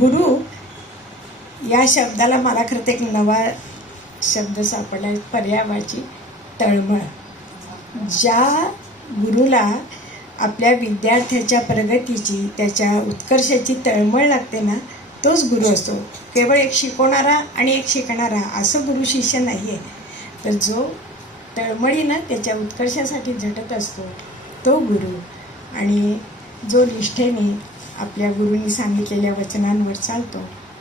गुरु या शब्दाला मला खरं तर एक नवा शब्द सापडला पर्यावाची तळमळ. ज्या गुरुला आपल्या विद्यार्थ्याच्या प्रगतीची त्याच्या उत्कर्षाची तळमळ लागते ना तोच गुरु असतो. केवळ एक शिकवणारा आणि एक शिकणारा असं गुरु शिष्य नाही आहे तर जो तळमळीनं त्याच्या उत्कर्षासाठी झटत असतो तो गुरु. आणि जो निष्ठेने आपल्या गुरुंनी सांगितलेल्या वचनांवर चालतो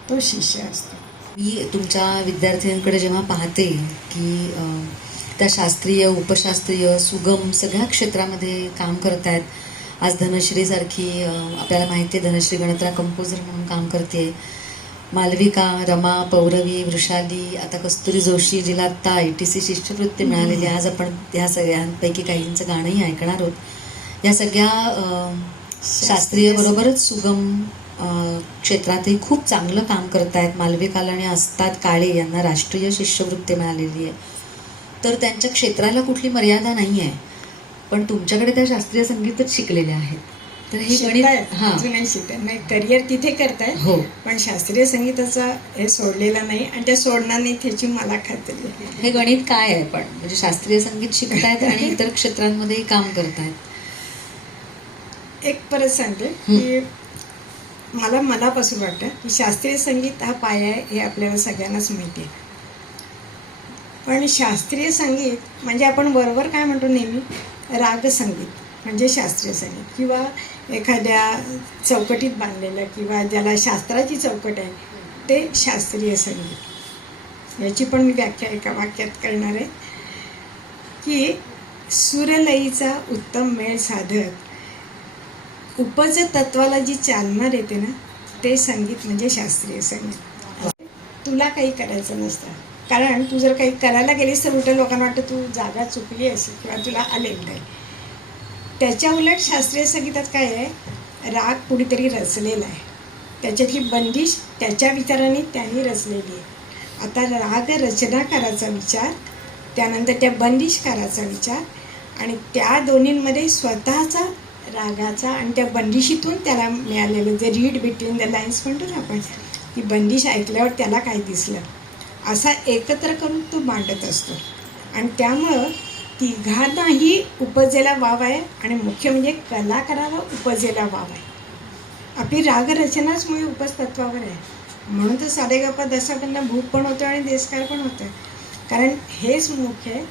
तो शिष्य असतो. मी तुमच्या विद्यार्थ्यांकडे जेव्हा पाहते की त्या शास्त्रीय उपशास्त्रीय सुगम सगळ्या क्षेत्रामध्ये काम करत आहेत आज धनश्रीसारखी आपल्याला माहिती आहे धनश्री गणत्रा कंपोजर म्हणून काम करते. मालविका रमा पौरवी वृषाली आता कस्तुरी जोशी जिला आत्ता आय टी सी शिष्यवृत्ती मिळालेली आज आपण ह्या सगळ्यांपैकी काहींचं गाणंही ऐकणार आहोत. या सगळ्या शास्त्रीय बरोबरच सुगम क्षेत्रातही खूप चांगलं काम करत आहेत मालविकाला आणि असतात काळे यांना राष्ट्रीय शिष्यवृत्ती मिळालेली आहे. तर त्यांच्या क्षेत्राला कुठली मर्यादा नाही आहे पण तुमच्याकडे त्या शास्त्रीय संगीतच शिकलेले आहेत. तर हे गणित हां. शिकतात नाही करिअर तिथे करतायत. हो. पण शास्त्रीय संगीताचा हे सोडलेला नाही आणि ते सोडणार नाही त्याची मला खात्री हे गणित काय आहे पण? म्हणजे शास्त्रीय संगीत शिकतायत आणि इतर क्षेत्रांमध्येही काम करतायत. एक परत सांगते की मला मनापासून वाटतं की शास्त्रीय संगीत हा पाया आहे हे आपल्याला सगळ्यांनाच माहिती आहे. पण शास्त्रीय संगीत म्हणजे आपण बरोबर काय म्हणतो नेहमी? रागसंगीत म्हणजे शास्त्रीय संगीत. किंवा एखाद्या चौकटीत बांधलेलं किंवा ज्याला शास्त्राची चौकट आहे ते शास्त्रीय संगीत. याची पण मी व्याख्या एका वाक्यात करणार आहे की सुरलईचा उत्तम मेळ साधत उपज तत्वाला जी चालना देते ना ते संगीत म्हणजे शास्त्रीय संगीत. तुला काही करायचं नसतं. कारण तू जर काही करायला गेलीस तर उलट लोकांना वाटतं तू जागा चुकली असेल किंवा तुला आलेलं नाही. त्याच्या उलट शास्त्रीय संगीतात काय आहे? राग कुणीतरी रचलेला आहे. त्याच्यातली बंदिश त्याच्या विचाराने त्यांनी रचलेली आहे. आता राग रचनाकाराचा विचार त्यानंतर त्या बंदिशकाराचा विचार आणि त्या दोन्हींमध्ये स्वतःचा रागाचा आणि त्या बंदिशीतून त्याला मिळालेलं जे रीड बिटवीन द लाईन्स म्हणतो ना आपण ती बंदिश ऐकल्यावर त्याला काय दिसलं? असा एकत्र करून तो मांडत असतो. आणि त्यामुळं तिघांनाही उपजेला वाव आहे आणि मुख्य म्हणजे कलाकाराला उपजेला वाव आहे. आपली रागरचनाच मुळे उपस्तत्वावर आहे. म्हणून तर साडेगप्पा दशाकडनं भूक पण होतो आणि देशकार पण होतं कारण हेच मुख्य आहे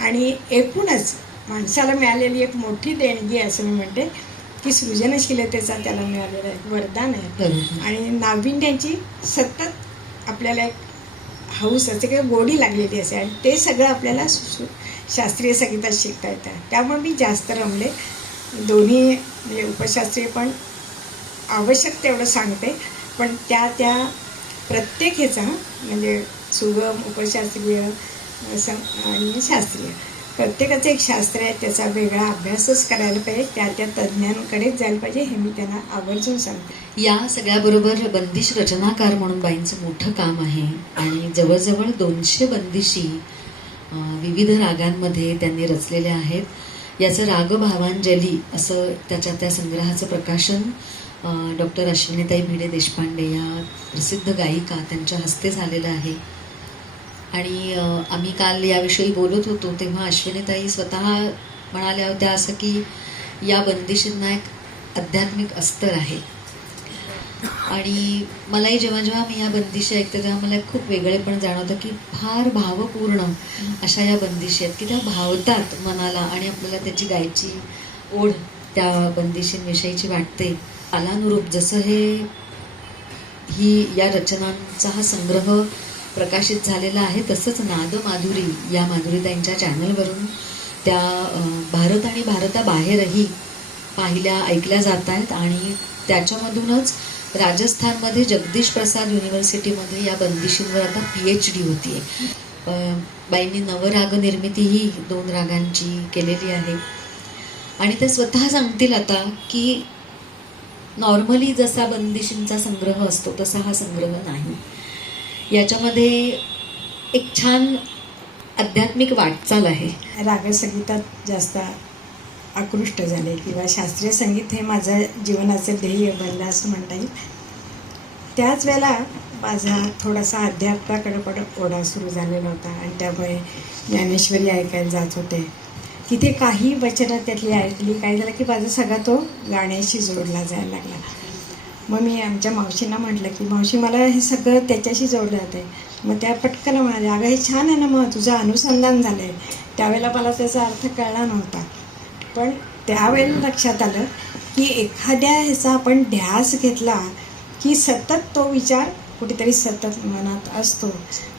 आणि एकूणच माणसाला मिळालेली एक मोठी देणगी असं मी म्हणते. की सृजनशीलतेचा त्याला मिळालेला एक वरदान आहे. आणि नाविन्याची सतत आपल्याला एक हौस असते किंवा गोडी लागलेली असते. आणि ते सगळं आपल्याला शास्त्रीय संगीतात शिकता येतं. त्यामुळे मी जास्त रमले. दोन्ही म्हणजे उपशास्त्रीय पण आवश्यक तेवढं सांगते. पण त्या त्या प्रत्येक ह्याचा म्हणजे सुगम उपशास्त्रीय आणि शास्त्रीय. प्रत्येकाचं एक शास्त्र आहे त्याचा वेगळा अभ्यासच करायला पाहिजे त्या त्या तज्ज्ञांकडेच जायला पाहिजे हे मी त्यांना आवर्जून सांगते. या सगळ्याबरोबर बंदिश रचनाकार म्हणून बाईंचं मोठं काम आहे आणि जवळजवळ दोनशे बंदिशी विविध रागांमध्ये त्यांनी रचलेल्या आहेत. याचं रागभावांजली असं त्याच्या त्या संग्रहाचं प्रकाशन डॉक्टर अश्विनीताई भिडे देशपांडे या प्रसिद्ध गायिका त्यांच्या हस्ते झालेलं आहे. आणि आम्ही काल याविषयी बोलत होतो तेव्हा अश्विनीताई स्वतः म्हणाल्या होत्या असं की या बंदिशींना एक आध्यात्मिक अस्तर आहे. आणि मलाही जेव्हा जेव्हा मी या बंदिशी ऐकते तेव्हा मला एक खूप वेगळेपण जाणवतं की फार भावपूर्ण अशा या बंदिशी आहेत की त्या भावतात मनाला आणि आपल्याला त्याची गायची ओढ त्या बंदिशींविषयीची वाटते. कालानुरूप जसं हे ही या रचनांचा हा संग्रह प्रकाशित झालेला आहे तसंच नाद माधुरी या माधुरीताईंच्या चॅनलवरून. त्या भारत आणि भारताबाहेरही पाहिल्या ऐकल्या जात आहेत आणि त्याच्यामधूनच राजस्थानमध्ये जगदीश प्रसाद युनिव्हर्सिटीमध्ये या बंदिशींवर आता पी एच डी होती आहे बाईंनी नवराग निर्मितीही दोन रागांची केलेली आहे. आणि ते स्वतः सांगतील आता की नॉर्मली जसा बंदिशींचा संग्रह असतो तसा हा संग्रह नाही. याच्यामध्ये एक छान आध्यात्मिक वाटचाल आहे. रागसंगीतात जास्त आकृष्ट झाले किंवा शास्त्रीय संगीत हे माझं जीवनाचं ध्येय बनलं असं म्हणता येईल. त्याच वेळेला माझा थोडासा अध्यात्माकडे पण ओढा सुरू झालेला होता आणि त्यामुळे ज्ञानेश्वरी ऐकायला जात होते. तिथे काही वचनं त्यातली ऐकली काय झालं की माझा सगळा तो गाण्याशी जोडला जायला लागला. मग मी आमच्या मावशींना म्हटलं की मावशी मला हे सगळं त्याच्याशी जोडलं जाते मग त्या पटकन माझ्या अगं हे छान आहे ना मग तुझं अनुसंधान झालं आहे त्यावेळेला मला त्याचा अर्थ कळला नव्हता. पण त्यावेळेला लक्षात आलं की एखाद्या ह्याचा आपण ध्यास घेतला की सतत तो विचार कुठेतरी सतत मनात असतो.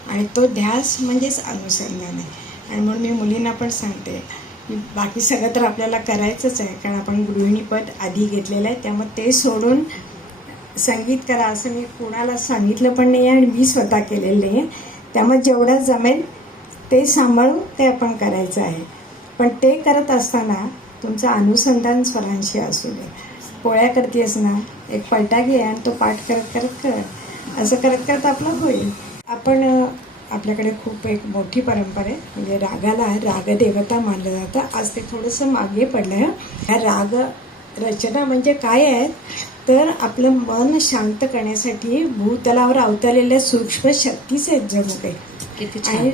आणि तो ध्यास म्हणजेच अनुसंधान आहे. आणि म्हणून मी मुलींना पण सांगते बाकी सगळं तर आपल्याला करायचंच आहे कारण आपण गृहिणीपद आधी घेतलेलं आहे त्यामुळे ते सोडून संगीत करा असं मी कोणाला सांगितलं पण नाही आहे आणि मी स्वतः केलेलं नाही. आहे त्यामुळे जेवढं जमेल ते सांभाळून ते आपण करायचं आहे. पण ते करत असताना तुमचं अनुसंधान स्वरांशी असू दे. पोळ्या करतेस ना एक पलटा घे आणि तो पाठ करत करत कर. असं करत करत आपलं होईल. आपण आपल्याकडे खूप एक मोठी परंपरा आहे. म्हणजे रागाला रागदेवता मानलं जातं. आज ते थोडंसं मागे पडलं आहे ह्या राग रचना म्हणजे काय आहेत तर आपलं मन शांत करण्यासाठी भूतलावर अवतरलेल्या सूक्ष्म शक्तीच आहेत जणू काही आणि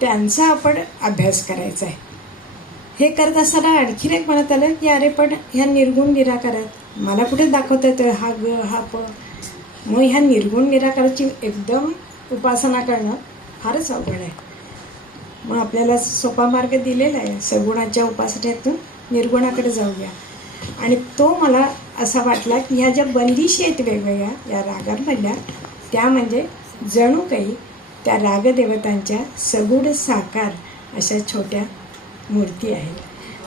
त्यांचा आपण अभ्यास करायचा आहे. हे करत असताना आणखीन एक म्हणत आलं की अरे पण ह्या निर्गुण निराकारात मला कुठे दाखवता येतं हा ग हा प. मग ह्या निर्गुण निराकाराची एकदम उपासना करणं फारच अवघड आहे. मग आपल्याला सोपा मार्ग दिलेला आहे. सगुणाच्या उपासनेतून निर्गुणाकडे जाऊया. आणि तो मला असा वाटला की ह्या ज्या बंदिशी आहेत वेगवेगळ्या या रागांमधल्या त्या म्हणजे जणू काही त्या रागदेवतांच्या सगुड साकार अशा छोट्या मूर्ती आहेत.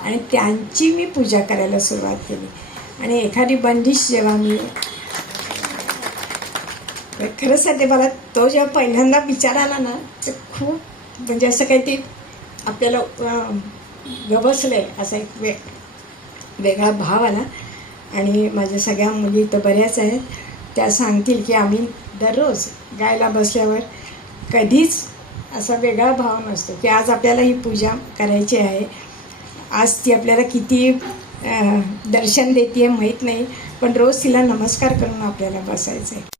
आणि त्यांची मी पूजा करायला सुरुवात केली. आणि एखादी बंदिश जेव्हा मी खरंच सांगते मला तो जेव्हा पहिल्यांदा विचार आला ना तर खूप म्हणजे असं काही ते आपल्याला गबसलं आहे असा एक वे वेगळा भाव आला आणि माझ्या सगळ्या मुली तर बऱ्याच आहेत. त्या सांगतील की आम्ही दररोज गायला बसल्यावर कधीच असा वेगळा भाव नसतो की आज आपल्याला ही पूजा करायची आहे. आज ती आपल्याला किती दर्शन देते माहीत नाही. पण रोज तिला नमस्कार करून आपल्याला बसायचं आहे